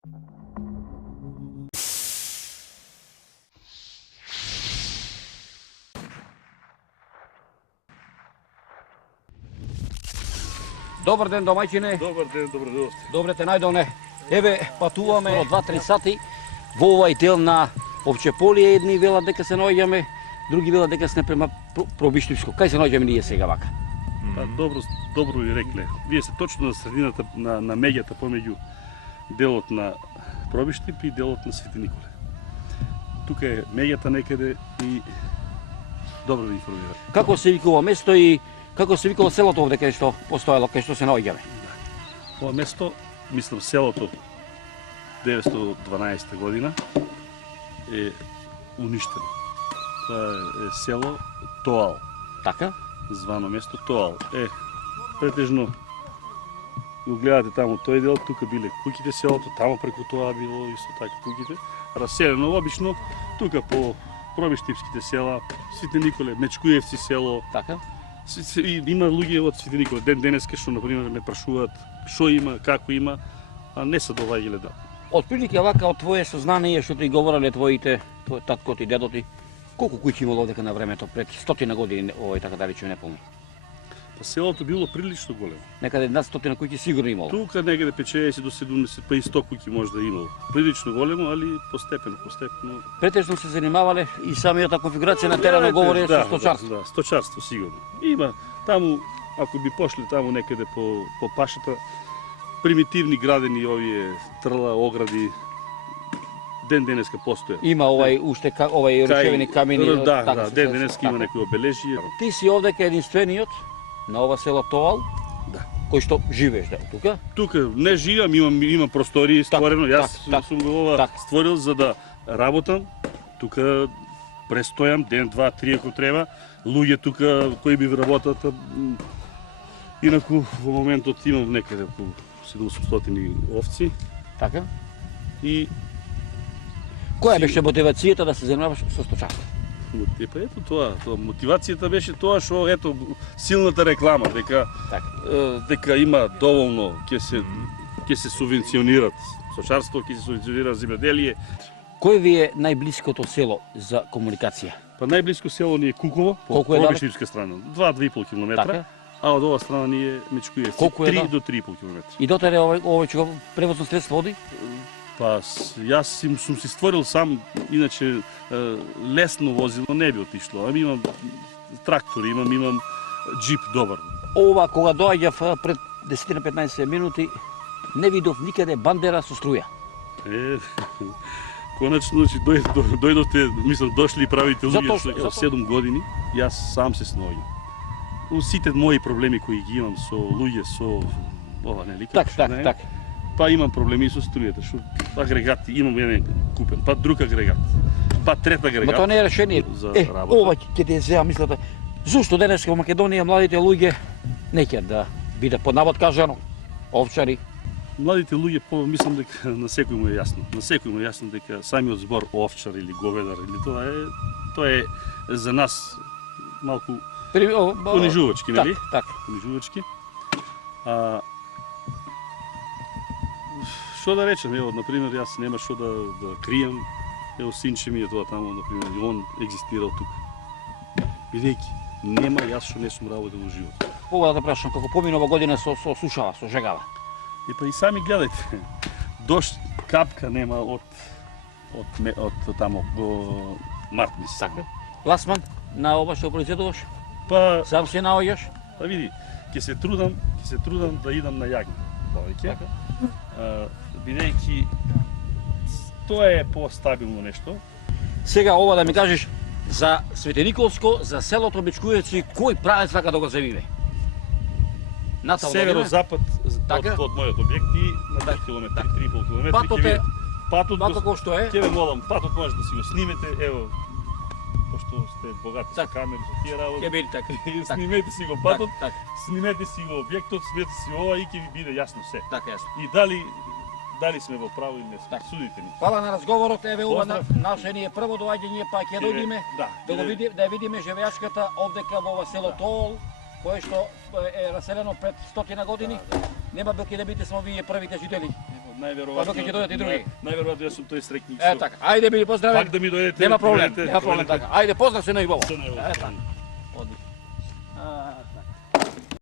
Добар ден, домаќине. Добар ден, добродошли. Добре те најдоне. Еве, патуваме 2-3 сати во овај дел на Овчеполие. Едни велат дека се наоѓаме, други велат дека сме према Пробиштивско. Кај се наоѓаме ние сега вака? Па добро ви рекле. Вие сте точно на средината на меѓата помеѓу делот на Пробиштив и делот на Свети Николе. Тука е меѓата некаде и добро ви информира. Како се викува место и како се викува селото овде кај што постоело, кај што се наоѓаме? Ова место, мислам селото 912 година е уништено. Тоа е село Тоал. Така? Звано место Тоал. Претежно го гледате таму тој дел, тука биле куќите селото, таму преку тоа било исто така куќите. Раселено обично тука по Пробиштивските села, Свети Николе, Мечкуевци село. Така? Има луѓе од Свети Николе ден денеска што на пример ме прашуваат што има, како има, а не се доваѓале да. Отприлike вака од твое сознание што ти говореле твоите таткот и дедоти, колку куќи имало овдека на времето пред 100 години, овој така да речем не помни? Па селото било прилично големо. Некаде над 100 куќи сигурно имало. Тука некаде 50 до 70 па и 100 куќи може да имало. Прилично големо, али постепено. Претежно се занимавале и самиот конфигурација на теренот говори со сточарство. Да, сточарство сигурно. Има таму, ако би пошли таму некаде по пашата, примитивни градени овие трла, огради, ден денеска постојат. Има уште овај речевени камени. Да, ден денеска има некои обележија. Ти си овдека единствениот на ова село Тоал, да, кој што живееш тука? Тука не живеам, имам простории створено. Јас сум го ова створил за да работам. Тука престојам ден, два, три ако треба. Луѓе тука кои би работат. Инаку во моментот имам некаде по 700 овци. Така? И која беше мотивацијата да се занимаваш со сточарство? Па ето тоа, мотивацијата беше тоа што ето силната реклама дека има доволно ќе се субвенционират сточарство, ќе се субвенционира земјоделие. Кој ви е најблиското село за комуникација? Па најблиско село ни е Куково, по Пробиштивска страна, 2-2,5 км, а од ова страна ни е Мечкуевци, 3 до 3,5 км. И дотере овој превозно средство оди? Па јас сум си створил сам, иначе лесно возило не би отишло. Ами имам трактор, имам джип добар. Ова кога доаѓав пред 10-15 минути, не видов никаде бандера со струја. Конечно, дојдовте, мислам, дошли и правите луѓе со 7 години, јас сам се сноѓам. Сите мои проблеми кои ги имам со луѓе, со ова, нели? Так. Па имам проблеми со струјата, што агрегат имам еден купен, па друг агрегат, па трет агрегат. Но тоа не е решение. Ова ќе ти зеа мислата. Зошто денеска во Македонија младите луѓе не ќе да биде под навод кажано овчари? Младите луѓе, мислам дека на секој му е јасно. На секој му е јасно дека самиот збор овчар или говедар или тоа е за нас малку унижувачки, нели? Так. Унижувачки. Што да речем, ево, например, јас нема што да кријам, ево, синче ми е тоа таму, например, и он екзистирал тука. Бидејќи, нема јас што не сум работел во живот. Ова да те прашам, како поминува година со сушава, со жегава? Па и сами гледајте, дошт, капка нема од тамо, до март месец. Така. Пласман на ова што произведуваш? Па сам се наоѓаш? Па види, ќе се трудам да идам на јагне повеќе. Бидејќи тоа е постабилно нешто. Сега ова да ми кажеш за Свети Николско, за селото Мечкуевци, кој правец сака да го завиме? Северо-запад од мојот објект и на 2 км, 3,5 км. Патот како што е? Ќе ве молам, патот може да си го снимете, ево, пошто сте богати со камери, со тие работи. Ќе биде така. Снимете си го патот, снимете си го објектот, снимете си ова и ќе ви биде јасно се. Така јасно. И дали сме во право или не сме, судите ни. Фала на разговорот, еве ова наше ни е прво доаѓање, па ќе дојдеме да видиме живеачката овдека во ова село Тоол, кое што е раселено пред 100 години. Нема билки да бите само вие првите жители. Најверојатно. Па ќе дојдат и други. Најверојатно јас сум тој среќник. Така, ајде биде поздравен. Пак да ми дојдете. Нема проблем, така. Ајде поздрав се на Ивово. Се најубаво. Така. Одлично.